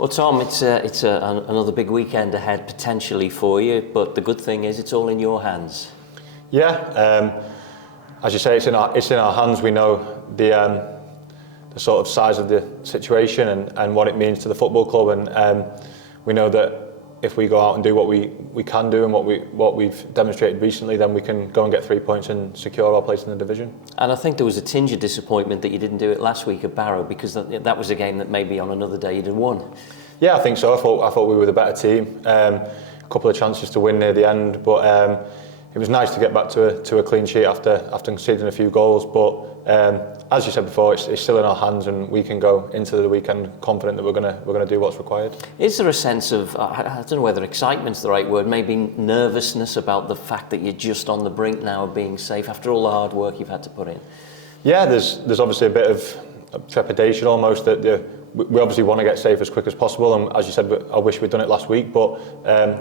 Well, Tom, it's another big weekend ahead potentially for you, but the good thing is it's all in your hands. Yeah, as you say, it's in our hands. We know the sort of size of the situation and what it means to the football club, and we know that if we go out and do what we can do and what we've demonstrated recently, then we can go and get 3 points and secure our place in the division. And I think there was a tinge of disappointment that you didn't do it last week at Barrow, because that was a game that maybe on another day you'd have won. Yeah, I think so. I thought we were the better team. A couple of chances to win near the end, but it was nice to get back to a clean sheet after conceding a few goals. But as you said before, it's still in our hands, and we can go into the weekend confident that we're gonna do what's required. Is there a sense of, I don't know whether excitement's the right word, maybe nervousness about the fact that you're just on the brink now of being safe after all the hard work you've had to put in? Yeah, there's obviously a bit of trepidation almost that we obviously want to get safe as quick as possible, and as you said, I wish we'd done it last week, but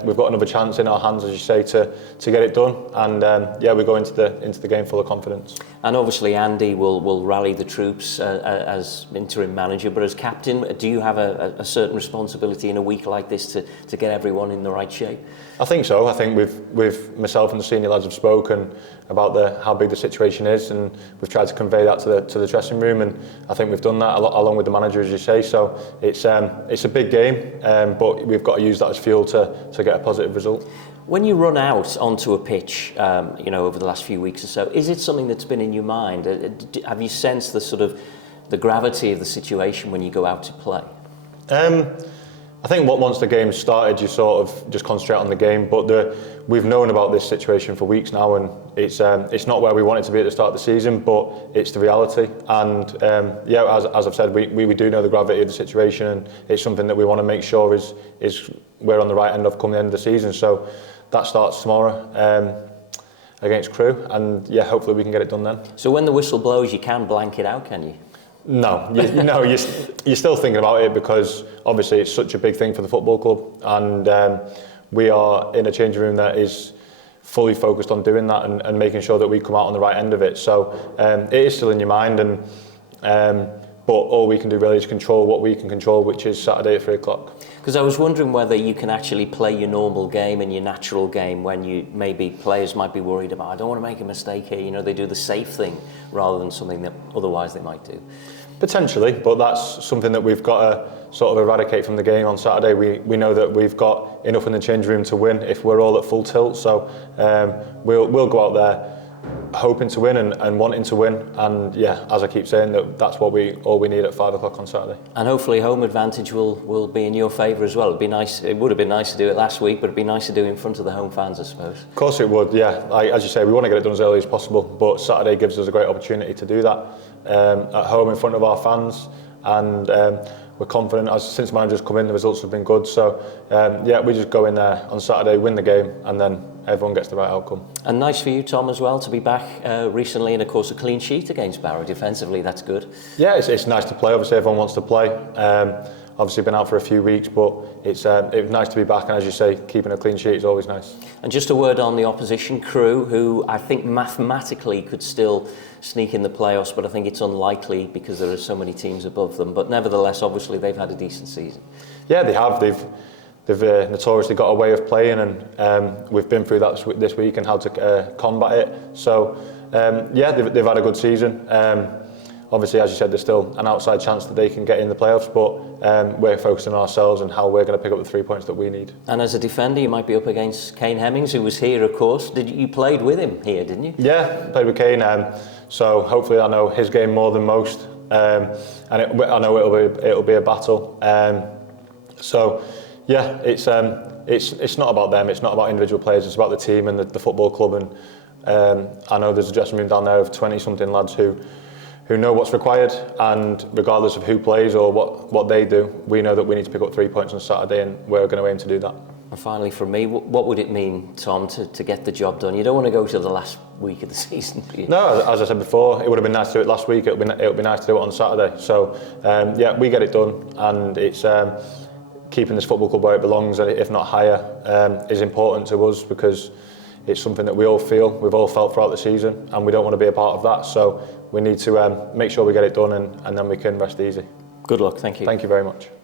we've got another chance in our hands, as you say, to get it done, and yeah, we go into the game full of confidence. And obviously Andy will rally the troops as interim manager, but as captain, do you have a certain responsibility in a week like this to get everyone in the right shape? I think so. I think we've myself and the senior lads have spoken about how big the situation is, and we've tried to convey that to the dressing room, and I think we've done that along with the manager, as you say. So it's a big game, but we've got to use that as fuel to get a positive result. When you run out onto a pitch, over the last few weeks or so, is it something that's been in your mind? Have you sensed the gravity of the situation when you go out to play? I think once the game started, you sort of just concentrate on the game. But we've known about this situation for weeks now, and it's not where we want it to be at the start of the season, but it's the reality. And yeah, as I've said, we do know the gravity of the situation, and it's something that we want to make sure is we're on the right end of come the end of the season. So that starts tomorrow against Crewe, and yeah, hopefully we can get it done then. So when the whistle blows, you can blank it out, can you? No, you're still thinking about it, because obviously it's such a big thing for the football club, and we are in a changing room that is fully focused on doing that and making sure that we come out on the right end of it. So it is still in your mind, and but all we can do really is control what we can control, which is Saturday at 3 o'clock. Because I was wondering whether you can actually play your normal game and your natural game when maybe players might be worried about, I don't want to make a mistake here, they do the safe thing rather than something that otherwise they might do. Potentially, but that's something that we've got to sort of eradicate from the game on Saturday. We know that we've got enough in the change room to win if we're all at full tilt, so we'll go out there hoping to win and wanting to win, and yeah, as I keep saying, that's all we need at 5 o'clock on Saturday. And hopefully home advantage will be in your favour as well. It'd be nice. It would have been nice to do it last week, but it'd be nice to do it in front of the home fans, I suppose. Of course it would, yeah. As you say, we want to get it done as early as possible, but Saturday gives us a great opportunity to do that at home in front of our fans, and we're confident. Since managers come in, the results have been good, so yeah, we just go in there on Saturday, win the game, and then everyone gets the right outcome. And nice for you, Tom, as well, to be back recently, and of course a clean sheet against Barrow. Defensively, that's good. Yeah, it's nice to play. Obviously everyone wants to play. Obviously been out for a few weeks, but it's nice to be back, and as you say, keeping a clean sheet is always nice. And just a word on the opposition, Crewe, who I think mathematically could still sneak in the playoffs, but I think it's unlikely because there are so many teams above them. But nevertheless, obviously they've had a decent season. Yeah, they have. They've notoriously got a way of playing, and we've been through that this week and how to combat it. So yeah, they've had a good season. Obviously, as you said, there's still an outside chance that they can get in the playoffs, but we're focusing on ourselves and how we're going to pick up the 3 points that we need. And as a defender, you might be up against Kane Hemmings, who was here, of course. You played with him here, didn't you? Yeah, played with Kane, so hopefully I know his game more than most, and I know it'll be a battle. So yeah, it's not about them. It's not about individual players. It's about the team and the football club. And I know there's a dressing room down there of 20-something lads who know what's required, and regardless of who plays or what they do, we know that we need to pick up 3 points on Saturday, and we're going to aim to do that. And finally, from me, what would it mean, Tom, to get the job done? You don't want to go to the last week of the season, do you? No, as I said before, it would have been nice to do it last week. It'll be nice to do it on Saturday. So yeah, we get it done, and it's keeping this football club where it belongs, if not higher, is important to us, because it's something that we all feel, we've all felt throughout the season, and we don't want to be a part of that. So we need to make sure we get it done, and then we can rest easy. Good luck, thank you. Thank you very much.